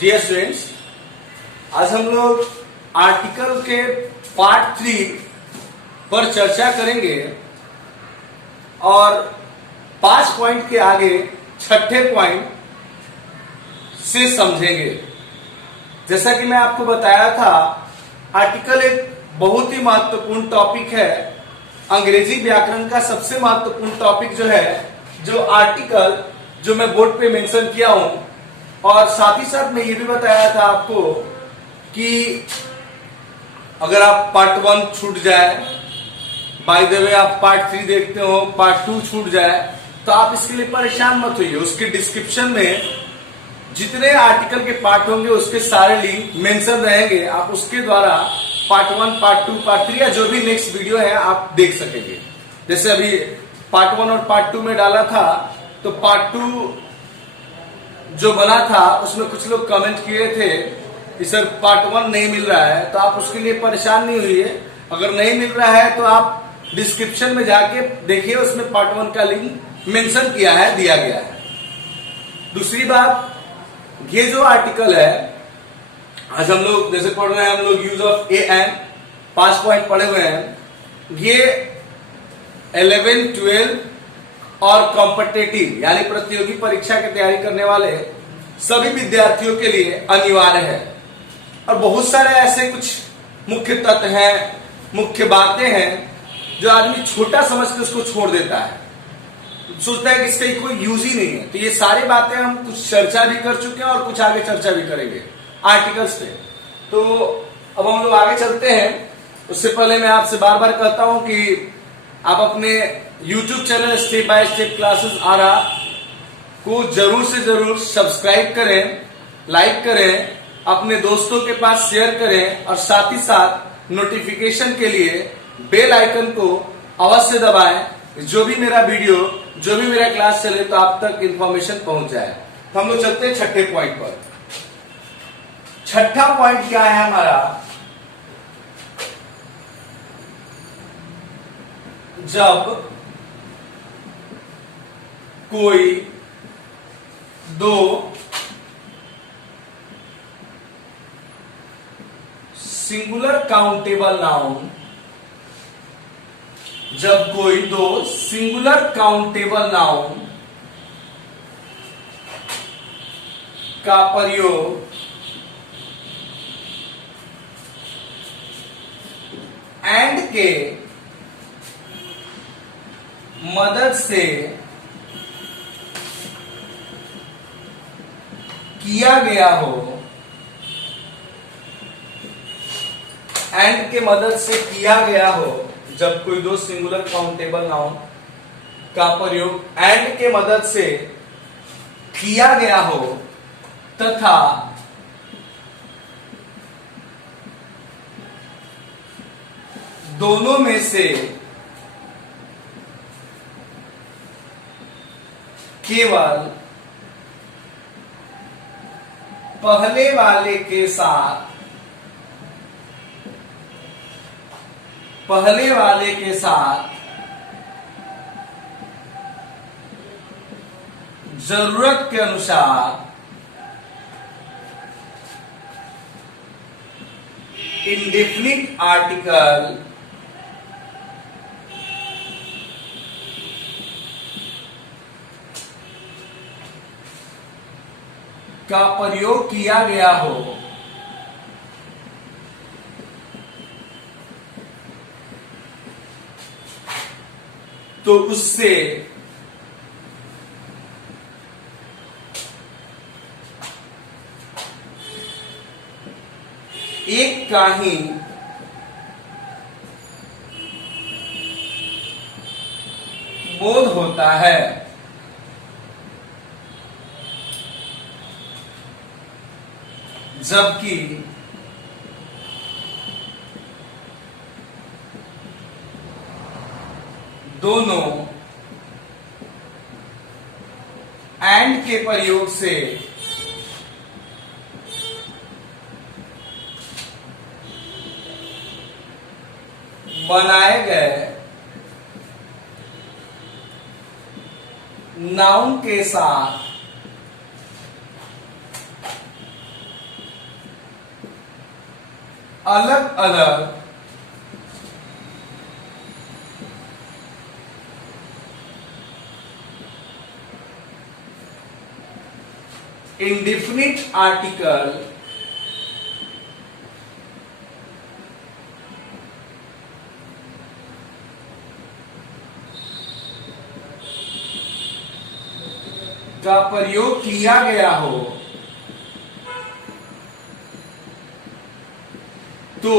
Dear students, आज हम लोग आर्टिकल के पार्ट 3 पर चर्चा करेंगे और 5 पॉइंट के आगे छठे पॉइंट से समझेंगे। जैसा कि मैं आपको बताया था, आर्टिकल एक बहुत ही महत्वपूर्ण टॉपिक है। अंग्रेजी व्याकरण का सबसे महत्वपूर्ण टॉपिक जो आर्टिकल जो मैं बोर्ड पे मेंशन किया हूं, और साथ ही साथ मैं ये भी बताया था आपको कि अगर आप पार्ट 1 छूट जाए, बाय द वे आप पार्ट 3 देखते हो, पार्ट 2 छूट जाए, तो आप इसके लिए परेशान मत होइए। उसके डिस्क्रिप्शन में जितने आर्टिकल के पार्ट होंगे उसके सारे लिंक मेंशन रहेंगे। आप उसके द्वारा पार्ट 1, पार्ट 2, पार्ट 3 या जो भी नेक्स्ट वीडियो है आप देख सकेंगे। जैसे अभी पार्ट 1 और पार्ट 2 में डाला था, तो पार्ट 2 जो बना था उसमें कुछ लोग कमेंट किए थे कि सर पार्ट 1 नहीं मिल रहा है, तो आप उसके लिए परेशान नहीं हुई है। अगर नहीं मिल रहा है तो आप डिस्क्रिप्शन में जाके देखिए, उसमें पार्ट 1 का लिंक मेंशन किया है, दिया गया है। दूसरी बात, ये जो आर्टिकल है आज हम लोग जैसे पढ़ रहे हैं, हम लोग use of A and 5 point पढ़े हुए हैं। ये 11, 12 और कॉम्पिटिटिव यानी प्रतियोगी परीक्षा की तैयारी करने वाले सभी विद्यार्थियों के लिए अनिवार्य है। और बहुत सारे ऐसे कुछ मुख्य तत्व हैं, मुख्य बातें हैं जो आदमी छोटा समझ के उसको छोड़ देता है, सोचता है कि इसका कोई यूज ही नहीं है। तो ये सारी बातें हम कुछ चर्चा भी कर चुके हैं और कुछ आगे चर्चा भी करेंगे आर्टिकल्स पे। तो अब हम लोग आगे चलते हैं। उससे पहले मैं आपसे बार बार कहता हूं कि आप अपने YouTube channel step by step classes Arrah को जरूर से जरूर सब्सक्राइब करें, लाइक करें, अपने दोस्तों के पास शेयर करें और साथ ही साथ नोटिफिकेशन के लिए बेल आइकन को अवश्य दबाएं। जो भी मेरा वीडियो, जो भी मेरा क्लास चले तो आप तक इंफॉर्मेशन पहुंच जाए। तो हम लोग चलते हैं छठे पॉइंट पर। छठा पॉइंट क्या है हमारा? जब कोई दो सिंगुलर काउंटेबल नाउन, जब कोई दो सिंगुलर काउंटेबल नाउन का प्रयोग एंड के मदद से किया गया हो, एंड के मदद से किया गया हो, जब कोई दो सिंगुलर काउंटेबल नाउन का प्रयोग एंड के मदद से किया गया हो तथा दोनों में से केवल पहले वाले के साथ जरूरत के अनुसार इंडेफिनिट आर्टिकल का प्रयोग किया गया हो, तो उससे एक का ही बोध होता है। जबकि दोनों एंड के प्रयोग से बनाए गए नाउन के साथ अलग अलग इंडिफिनिट आर्टिकल का प्रयोग किया गया हो तो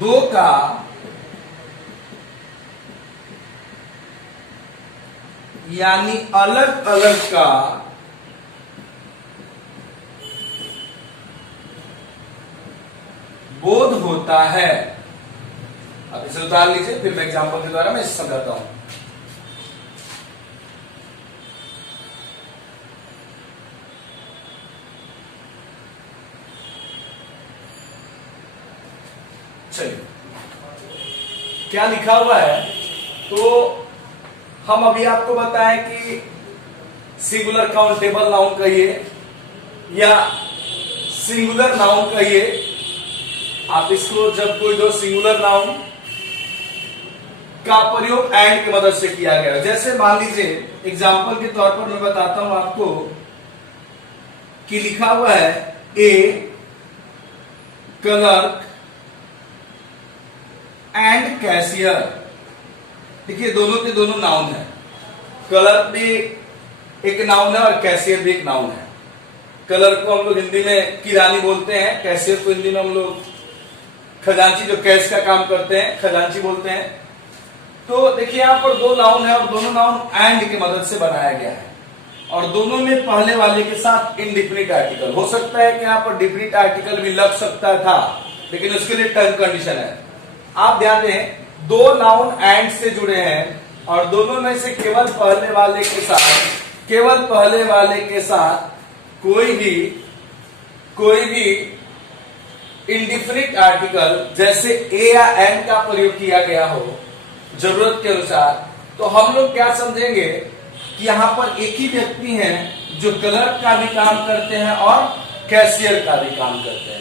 दो का यानी अलग अलग का बोध होता है। अब इसे उतार लीजिए, फिर मैं एग्जांपल के द्वारा मैं इसे समझाता हूं। चलिए, क्या लिखा हुआ है, तो हम अभी आपको बताएं कि सिंगुलर काउंटेबल नाउन कहिए या सिंगुलर नाउन कहिए। आप इसको जब कोई दो सिंगुलर नाउन का प्रयोग एंड की मदद से किया गया, जैसे मान लीजिए एग्जाम्पल के तौर पर मैं बताता हूं आपको कि लिखा हुआ है ए क्लर्क एंड कैशियर। देखिए दोनों के दोनों नाउन है, क्लर्क भी एक नाउन है और कैशियर भी एक नाउन है। क्लर्क को हम लोग हिंदी में किरानी बोलते हैं, कैशियर को हिंदी में हम लोग खजांची, जो कैश का काम करते हैं, खजांची बोलते हैं। तो देखिए यहां पर दो नाउन है और दोनों नाउन एंड की मदद से बनाया गया है और दोनों में पहले वाले के साथ इनडिफिनिट आर्टिकल। हो सकता है कि यहां पर डिफिनिट आर्टिकल भी लग सकता था, लेकिन उसके लिए टर्म कंडीशन है। आप ध्यान दें, दो नाउन एंड से जुड़े हैं और दोनों में से केवल पहले वाले के साथ कोई भी इंडिफिनिट आर्टिकल जैसे ए या एन का प्रयोग किया गया हो जरूरत के अनुसार, तो हम लोग क्या समझेंगे कि यहां पर एक ही व्यक्ति हैं जो क्लर्क का भी काम करते हैं और कैशियर का भी काम करते हैं।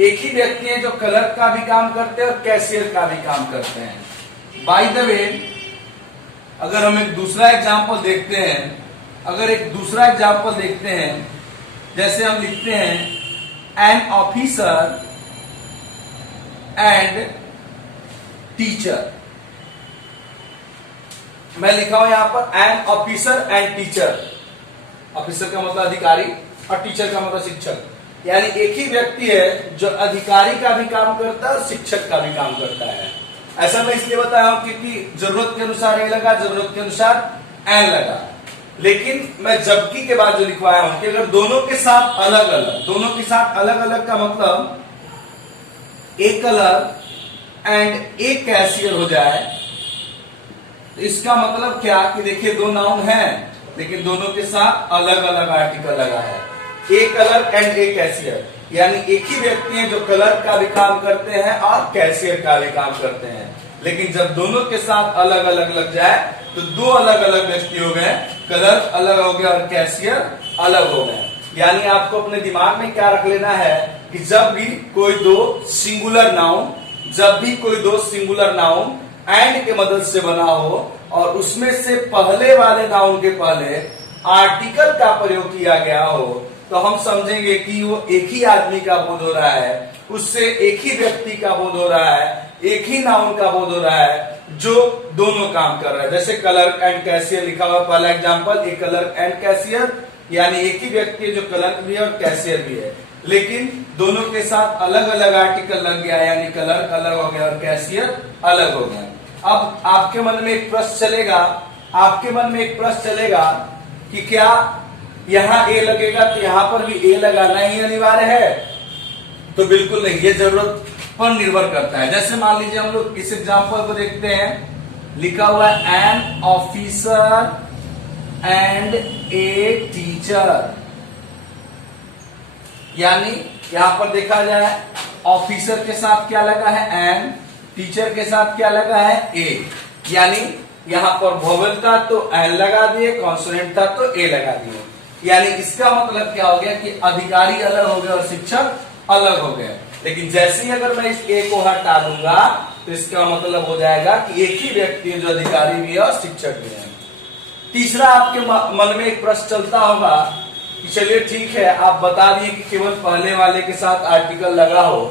एक ही व्यक्ति है जो क्लर्क का भी काम करते हैं और कैशियर का भी काम करते हैं। बाय द वे, अगर हम एक दूसरा एग्जाम्पल देखते हैं, जैसे हम लिखते हैं एन ऑफिसर एंड टीचर। मैं लिखा हूं यहां पर an officer and teacher. Officer का मतलब अधिकारी और टीचर का मतलब शिक्षक, यानी एक ही व्यक्ति है जो अधिकारी का भी काम करता है और शिक्षक का भी काम करता है। ऐसा मैं इसलिए बताया हूं क्योंकि जरूरत के अनुसार ए लगा, जरूरत के अनुसार एन लगा। लेकिन मैं जबकि के बाद जो लिखवाया हूं कि अगर दोनों के साथ अलग अलग का मतलब ए क्लर्क एंड ए कैशियर हो जाए, तो इसका मतलब क्या कि देखिए दो नाउन हैं लेकिन दोनों के साथ अलग अलग आर्टिकल लगा है। ए क्लर्क एंड ए कैशियर, यानी एक ही व्यक्ति है जो क्लर्क का भी काम करते हैं और कैशियर का भी काम करते हैं। लेकिन जब दोनों के साथ अलग अलग लग जाए तो दो अलग अलग व्यक्ति हो गए, क्लर्क अलग हो गया और कैशियर अलग हो गए। यानी आपको अपने दिमाग में क्या रख लेना है कि जब भी कोई दो सिंगुलर नाउन एंड के मदद से बना हो और उसमें से पहले वाले नाउन के पहले आर्टिकल का प्रयोग किया गया हो, तो हम समझेंगे कि वो एक ही आदमी का बोध हो रहा है, उससे एक ही व्यक्ति का बोध हो रहा है, एक ही नाउन का बोध हो रहा है जो दोनों काम कर रहा है। जैसे क्लर्क एंड कैशियर लिखा हुआ पहला example, A clerk and cashier, यानी एक ही व्यक्ति जो क्लर्क भी है और कैशियर भी है, लेकिन दोनों के साथ अलग अलग आर्टिकल लग गया, यानी क्लर्क अलग हो गया और कैशियर अलग हो गया। अब आपके मन में एक प्रश्न चलेगा कि क्या यहां ए लगेगा तो यहां पर भी ए लगाना ही अनिवार्य है? तो बिल्कुल नहीं, ये जरूरत पर निर्भर करता है। जैसे मान लीजिए हम लोग इस एग्जांपल को देखते हैं, लिखा हुआ है an officer and a teacher, यानी यहां पर देखा जाए ऑफिसर के साथ क्या लगा है एन, टीचर के साथ क्या लगा है ए, यानी यहां पर वोवेल था तो एन लगा दिए, कॉन्सोनेंट था तो ए लगा दिए। यानी इसका मतलब क्या हो गया कि अधिकारी अलग हो गए और शिक्षक अलग हो गए। लेकिन जैसे ही अगर मैं इस ए को हटा दूंगा तो इसका मतलब हो जाएगा कि एक ही व्यक्ति है जो अधिकारी भी है और शिक्षक भी है। तीसरा, आपके मन में एक प्रश्न चलता होगा कि चलिए ठीक है, आप बता दिए कि केवल पहले वाले के साथ आर्टिकल लगा हो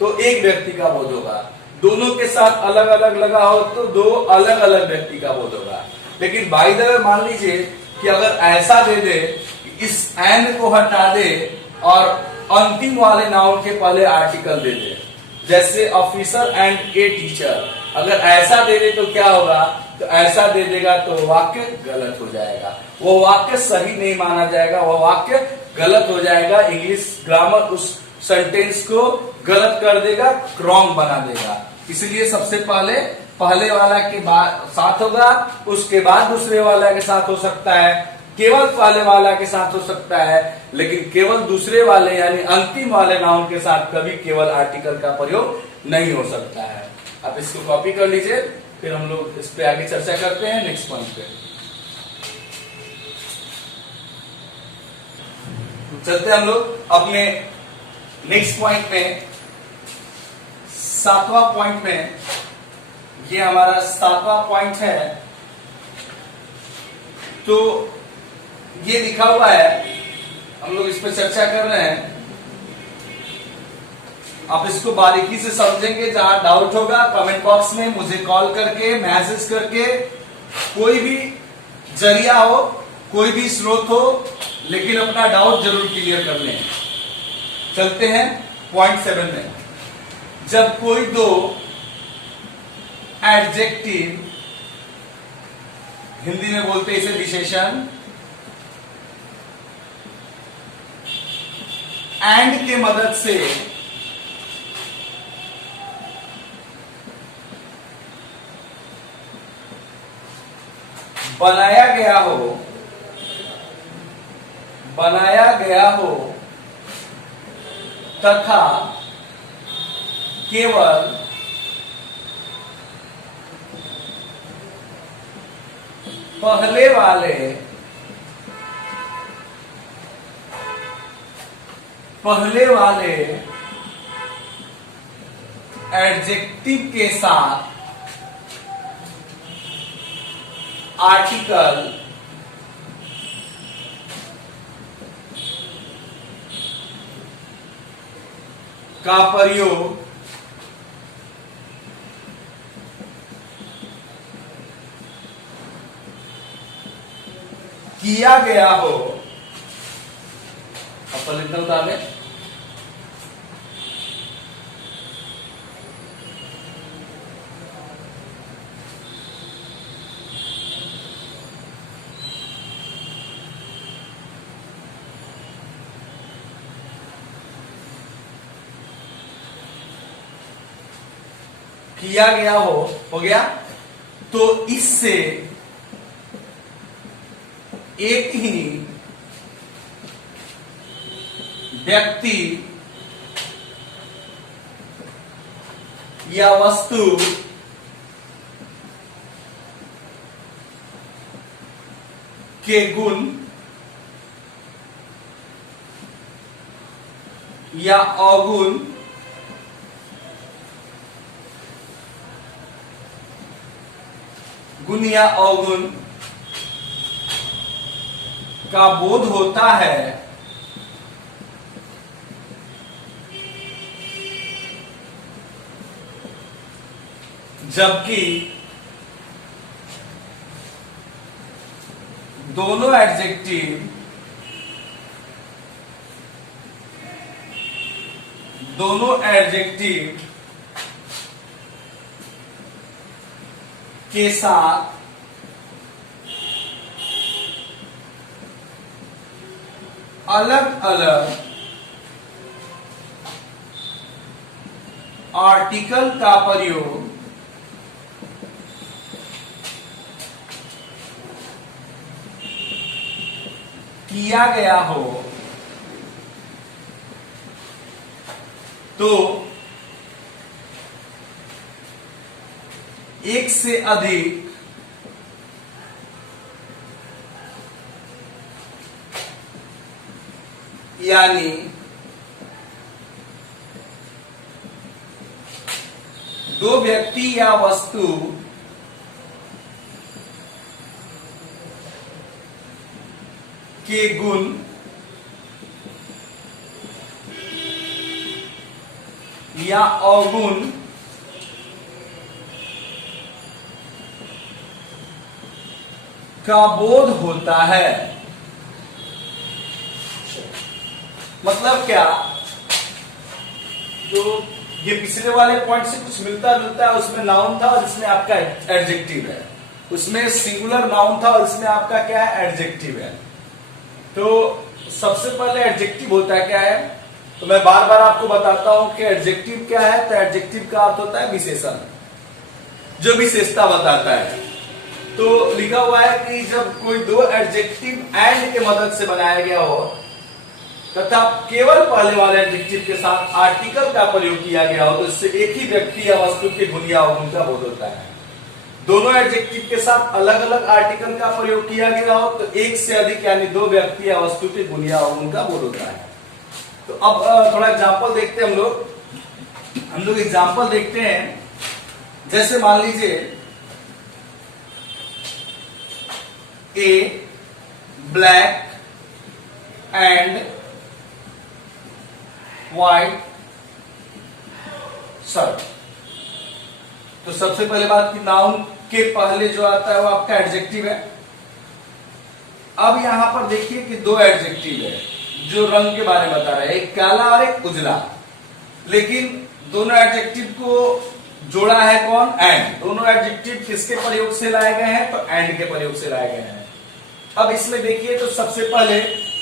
तो एक व्यक्ति का बोध होगा, दोनों के साथ अलग अलग लगा हो तो दो अलग अलग व्यक्ति का बोध होगा। लेकिन बाय द वे मान लीजिए कि अगर ऐसा दे दे कि इस एन को हटा दे और अंतिम वाले नाउन के पहले आर्टिकल दे दे, जैसे ऑफिसर एंड ए टीचर, अगर ऐसा दे दे तो क्या होगा, तो ऐसा दे देगा तो वाक्य गलत हो जाएगा, वो वाक्य सही नहीं माना जाएगा, वह वाक्य गलत हो जाएगा। इंग्लिश ग्रामर उस सेंटेंस को गलत कर देगा, रॉन्ग बना देगा। इसलिए सबसे पहले वाला के बाद साथ होगा, उसके बाद दूसरे वाला के साथ हो सकता है, केवल पहले वाला के साथ हो सकता है, लेकिन केवल दूसरे वाले यानी अंतिम वाले नाउन के साथ कभी केवल आर्टिकल का प्रयोग नहीं हो सकता है। आप इसको कॉपी कर लीजिए, फिर हम लोग इस पे आगे चर्चा करते हैं नेक्स्ट पॉइंट पे। चलते हम लोग अपने नेक्स्ट पॉइंट में, 7वां पॉइंट में। ये हमारा 7वां पॉइंट है। तो ये लिखा हुआ है, हम लोग इस पर चर्चा कर रहे हैं। आप इसको बारीकी से समझेंगे, जहां डाउट होगा कमेंट बॉक्स में मुझे कॉल करके, मैसेज करके, कोई भी जरिया हो, कोई भी स्रोत हो, लेकिन अपना डाउट जरूर क्लियर कर लें। चलते हैं पॉइंट 7 में। जब कोई दो एडजेक्टिव, हिंदी में बोलते इसे विशेषण, एंड के मदद से बनाया गया हो तथा केवल पहले वाले एडजेक्टिव के साथ आर्टिकल का प्रयोग किया गया हो, अपन लिखना उतार लें, किया गया हो गया, तो इससे एक ही व्यक्ति या वस्तु के गुण या अवगुण गुण या अवगुण का बोध होता है, जबकि दोनों एडजेक्टिव के साथ अलग अलग आर्टिकल का प्रयोग किया गया हो, तो एक से अधिक यानी दो व्यक्ति या वस्तु के गुण या अवगुण का बोध होता है। मतलब क्या, जो ये पिछले वाले पॉइंट से कुछ मिलता जुलता है, उसमें नाउन था और इसमें आपका एडजेक्टिव है, उसमें सिंगुलर नाउन था और इसमें आपका क्या है, एडजेक्टिव है। तो सबसे पहले एडजेक्टिव होता है क्या है, तो मैं बार बार आपको बताता हूं कि एडजेक्टिव क्या है। तो एडजेक्टिव का अर्थ होता है विशेषण, जो विशेषता बताता है। तो लिखा हुआ है कि जब कोई दो एडजेक्टिव एंड के मदद से बनाया गया हो तथा केवल पहले वाले एडजेक्टिव के साथ आर्टिकल का प्रयोग किया गया हो, तो इससे एक ही व्यक्ति या वस्तु के गुण या अवगुण का बोध होता है। दोनों एडजेक्टिव के साथ अलग अलग आर्टिकल का प्रयोग किया गया हो तो एक से अधिक यानी दो व्यक्ति या वस्तु के गुण या अवगुण का बोध होता है। तो अब थोड़ा एग्जाम्पल देखते हैं हम लोग एग्जाम्पल देखते हैं। जैसे मान लीजिए ए ब्लैक एंड व्हाइट शर्ट। तो सबसे पहले बात की नाउन के पहले जो आता है वो आपका एडजेक्टिव है। अब यहां पर देखिए कि दो एडजेक्टिव है जो रंग के बारे में बता रहा है, एक काला और एक उजला। लेकिन दोनों एडजेक्टिव को जोड़ा है कौन, एंड। दोनों एडजेक्टिव किसके प्रयोग से लाए गए हैं, तो एंड के प्रयोग से लाए गए हैं। अब इसमें देखिए तो सबसे पहले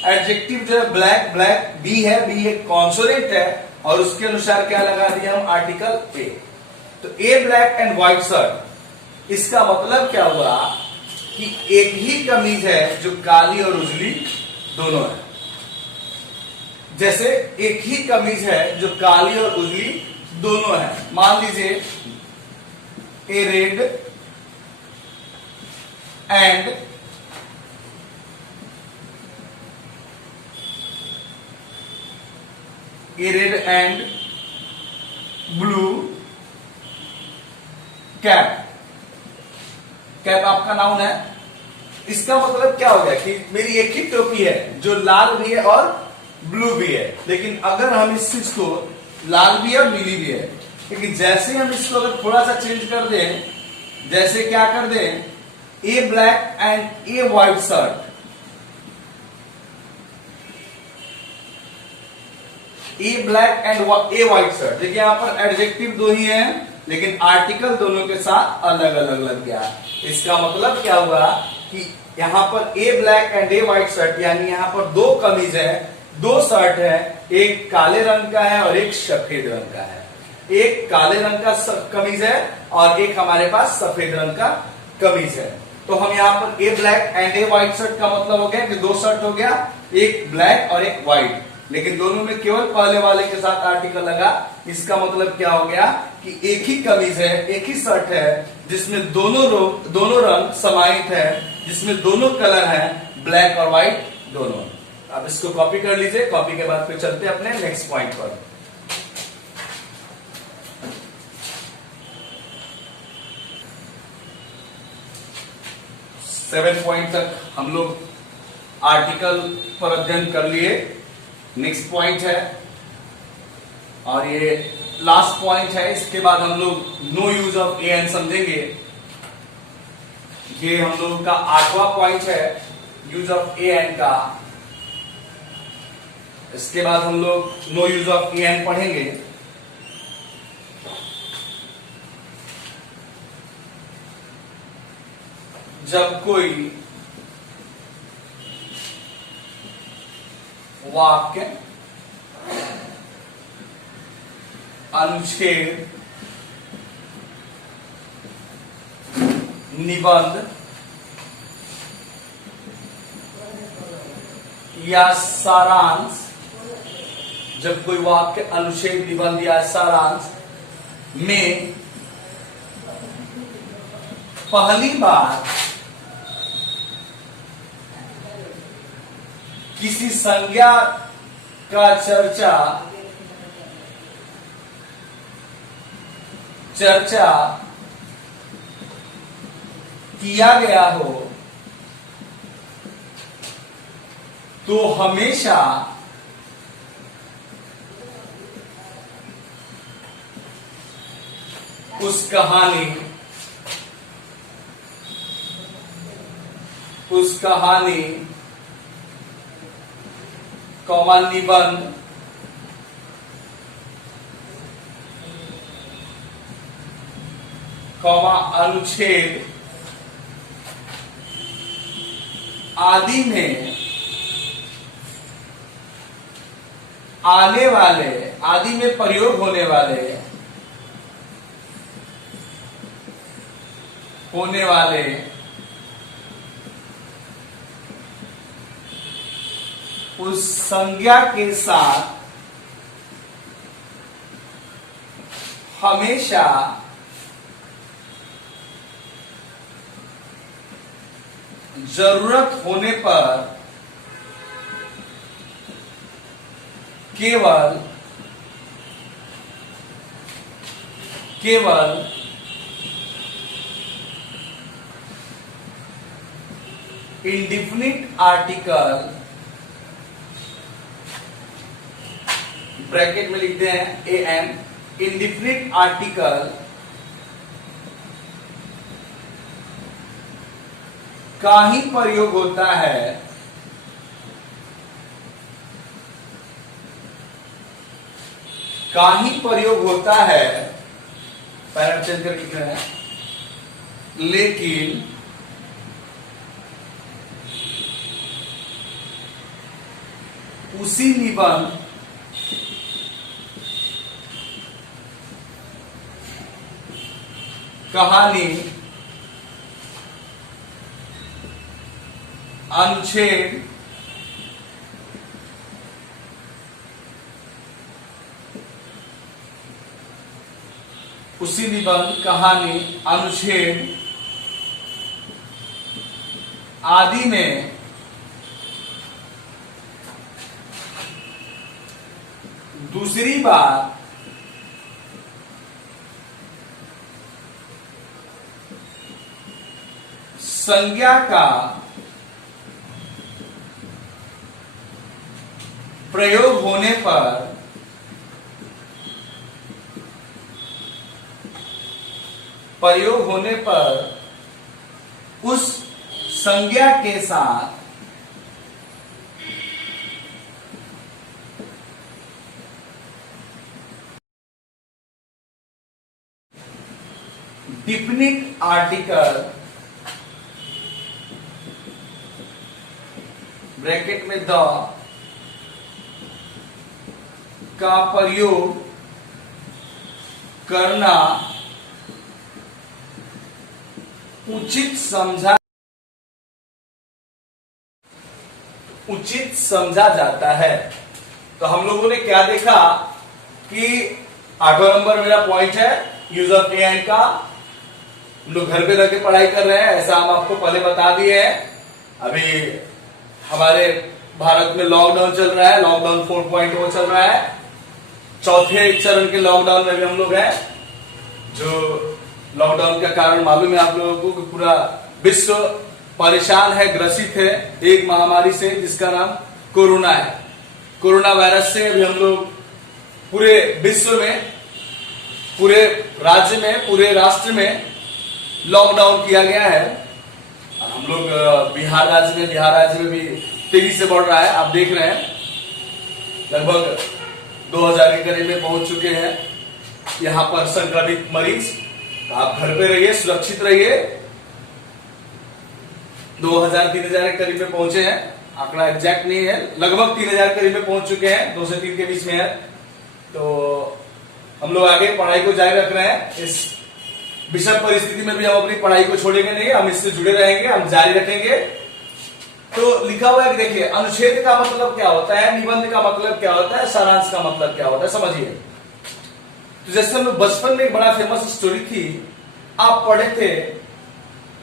एडजेक्टिव जो है ब्लैक, ब्लैक बी है, बी एक कॉन्सोनेंट है और उसके अनुसार क्या लगा दिया हम, आर्टिकल ए। तो ए ब्लैक एंड व्हाइट शर्ट, इसका मतलब क्या हुआ कि एक ही कमीज है जो काली और उजली दोनों है। जैसे एक ही कमीज है जो काली और उजली दोनों है। मान लीजिए a red and blue cap. Cap आपका नाउन है। इसका मतलब क्या हो गया कि मेरी एक ही टोपी है जो लाल भी है और ब्लू भी है। लेकिन अगर हम इस चीज को, लाल भी है और नीली भी है, लेकिन जैसे हम इसको अगर थोड़ा सा चेंज कर दें, जैसे क्या कर दें, a black and a white shirt, a black and a white shirt. देखिए यहां पर एडजेक्टिव दो ही हैं लेकिन आर्टिकल दोनों के साथ अलग अलग लग गया। इसका मतलब क्या हुआ कि यहां पर a black and a white shirt, यानी यहां पर दो कमीज है, दो शर्ट है, एक काले रंग का है और एक सफेद रंग का है। एक काले रंग का कमीज है और एक हमारे पास सफेद रंग का कमीज है। तो हम यहाँ पर a black and a white shirt का मतलब हो गया कि दो शर्ट हो गया, एक ब्लैक और एक व्हाइट, लेकिन दोनों में केवल पहले वाले के साथ आर्टिकल लगा। इसका मतलब क्या हो गया कि एक ही कमीज है, एक ही शर्ट है जिसमें दोनों रंग समाहित है, जिसमें दोनों कलर हैं, ब्लैक और व्हाइट दोनों। अब इसको कॉपी कर लीजिए। कॉपी के बाद फिर चलते हैं अपने नेक्स्ट पॉइंट पर। सेवन पॉइंट तक हम लोग आर्टिकल पर अध्ययन कर लिए। नेक्स्ट पॉइंट है और ये लास्ट पॉइंट है। इसके बाद हम लोग no use of a an समझेंगे। ये हम लोग का 8वां पॉइंट है, यूज ऑफ ए एन का। इसके बाद हम लोग no use of a an पढ़ेंगे। जब कोई वाक्य, अनुच्छेद, निबंध या सारांश, जब कोई वाक्य, अनुच्छेद, निबंध या सारांश में पहली बार किसी संज्ञा का चर्चा किया गया हो तो हमेशा उस कहानी कौमा निबंध कौमा अनुच्छेद आदि में आने वाले, आदि में प्रयोग होने वाले उस संज्ञा के साथ हमेशा जरूरत होने पर केवल इंडिफिनिट आर्टिकल, ब्रैकेट में लिखते हैं एन, इंडिफिनिट आर्टिकल का ही प्रयोग होता है पैराग्राफ चेंज करके लिख रहे हैं, लेकिन उसी निबंध कहानी अनुच्छेद आदि में दूसरी बार संज्ञा का प्रयोग होने पर उस संज्ञा के साथ डिफिनिट आर्टिकल, ब्रैकेट में द का प्रयोग करना उचित समझा जाता है। तो हम लोगों ने क्या देखा कि 8वां नंबर मेरा पॉइंट है यूज ऑफ ए एंड का। हम लोग घर पे रह के पढ़ाई कर रहे हैं, ऐसा हम आपको पहले बता दिए हैं। अभी हमारे भारत में लॉकडाउन चल रहा है, लॉकडाउन 4.0 चल रहा है। चौथे चरण के लॉकडाउन में भी हम लोग हैं। जो लॉकडाउन का कारण मालूम है आप लोगों को कि पूरा विश्व परेशान है, ग्रसित है एक महामारी से जिसका नाम कोरोना है। कोरोना वायरस से अभी हम लोग पूरे विश्व में, पूरे राज्य में, पूरे राष्ट्र में लॉकडाउन किया गया है। हम लोग बिहार राज्य में भी तेजी से बढ़ रहा है। आप देख रहे हैं लगभग 2000 के करीब में पहुंच चुके हैं यहाँ पर संक्रमित मरीज। आप घर पे रहिए, सुरक्षित रहिए। 2000-3000 के करीब में पहुंचे हैं, आंकड़ा एग्जैक्ट नहीं है, लगभग 3000 के करीब में पहुंच चुके हैं, 2 से 3 के बीच में है। तो हम लोग आगे पढ़ाई को जारी रख रहे हैं। इस विषम परिस्थिति में भी हम अपनी पढ़ाई को छोड़ेंगे नहीं, हम इससे जुड़े रहेंगे, हम जारी रखेंगे। तो लिखा हुआ है कि देखिए अनुच्छेद का मतलब क्या होता है, निबंध का मतलब क्या होता है, सारांश का मतलब क्या होता है, समझिए। तो जैसे हम लोग बचपन में एक बड़ा फेमस स्टोरी थी, आप पढ़े थे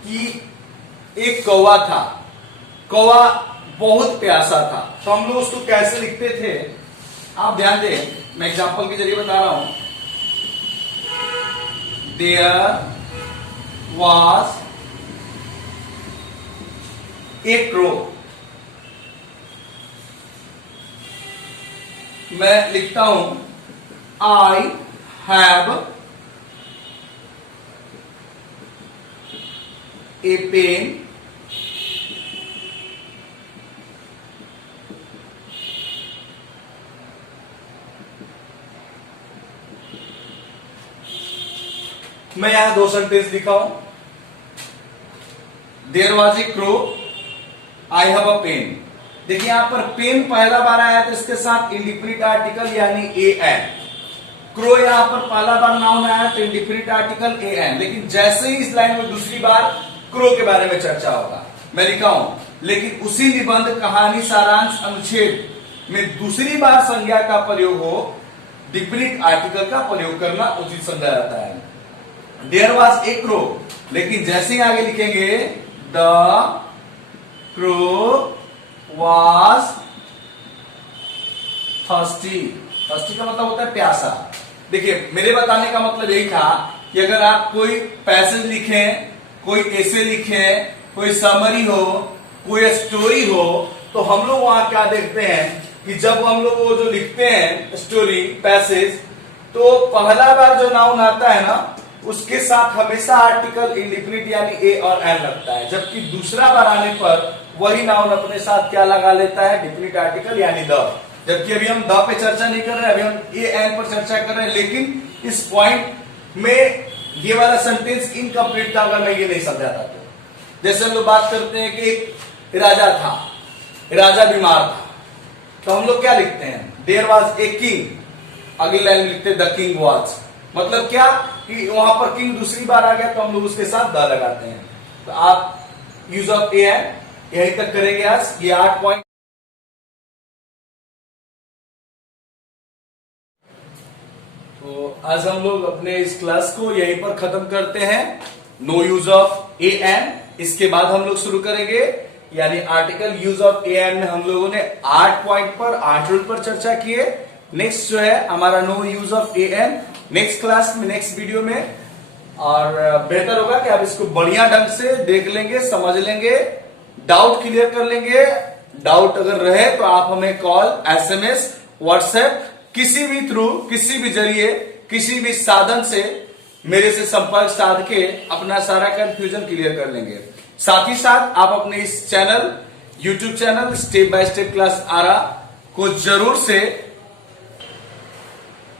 कि एक कौवा था, कौवा बहुत प्यासा था। तो हम लोग उसको कैसे लिखते थे आप ध्यान दें, मैं एग्जांपल के जरिए बता रहा हूं। There was a crow. मैं लिखता हूं आई हैव ए पेन मैं यहां 2 सेंटेंस लिखा हूं। There was a crow, I have a pen. देखिए यहां पर पेन पहला बार आया तो इसके साथ इंडिफिनिट आर्टिकल यानी ए एन। क्रो यहां पर पहला बार नाउन आया तो इंडिफिनिट आर्टिकल ए एन। लेकिन जैसे ही इस लाइन में दूसरी बार क्रो के बारे में चर्चा होगा, मैं लिखा हूं, लेकिन उसी निबंध कहानी सारांश अनुच्छेद में दूसरी बार संज्ञा का प्रयोग हो, डिफिनिट आर्टिकल का प्रयोग करना उचित समझा जाता है। देयर वॉज ए क्रो, लेकिन जैसे ही आगे लिखेंगे the crow was thirsty. Thirsty का मतलब होता है प्यासा। देखिए मेरे बताने का मतलब यही था कि अगर आप कोई पैसेज लिखें, कोई ऐसे लिखें, कोई समरी हो, कोई स्टोरी हो, तो हम लोग वहां क्या देखते हैं कि जब हम लोग वो जो लिखते हैं स्टोरी पैसेज, तो पहला बार जो नाउन आता है ना, उसके साथ हमेशा आर्टिकल इंडिफिनिट यानी ए और एन लगता है। जबकि दूसरा बार आने पर वही नाउन अपने साथ क्या लगा लेता है, डिफिनिट आर्टिकल यानी द। जबकि अभी हम द पे चर्चा नहीं कर रहे, अभी हम ए एन पर चर्चा कर रहे हैं। लेकिन इस पॉइंट में ये वाला सेंटेंस इनकम्प्लीट था अगर मैं ये नहीं समझाता तो। जैसे हम लोग बात करते हैं कि एक राजा था, राजा बीमार था, तो हम लोग क्या लिखते हैं, देयर वॉज ए किंग। अगली लाइन में लिखते हैं द किंग वॉज। मतलब क्या कि वहां पर किंग दूसरी बार आ गया तो हम लोग उसके साथ द लगाते हैं। तो आप यूज ऑफ ए एन यहीं तक करेंगे आज। ये 8 पॉइंट। तो आज हम लोग अपने इस क्लास को यहीं पर खत्म करते हैं। No use of a an. इसके बाद हम लोग शुरू करेंगे यानी article use of a an में हम लोगों ने 8 पॉइंट पर 8 रूल पर चर्चा किए। नेक्स्ट जो है हमारा no use of a an next class में, नेक्स्ट वीडियो में। और बेहतर होगा कि आप इसको बढ़िया ढंग से देख लेंगे, समझ लेंगे, डाउट क्लियर कर लेंगे। डाउट अगर रहे तो आप हमें कॉल, एसएमएस, व्हाट्सएप, किसी भी थ्रू, किसी भी जरिए, किसी भी साधन से मेरे से संपर्क साध के अपना सारा कंफ्यूजन क्लियर कर लेंगे। साथ ही साथ आप अपने इस channel, YouTube channel step by step class Arrah को जरूर से,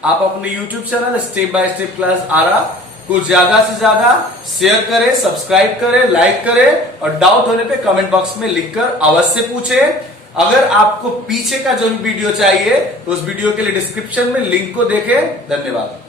आप अपने YouTube channel step by step class Arrah को ज्यादा से ज्यादा शेयर करें, सब्सक्राइब करें, लाइक करें और डाउट होने पे कमेंट बॉक्स में लिखकर अवश्य पूछें। अगर आपको पीछे का जो भी वीडियो चाहिए तो उस वीडियो के लिए डिस्क्रिप्शन में लिंक को देखें। धन्यवाद।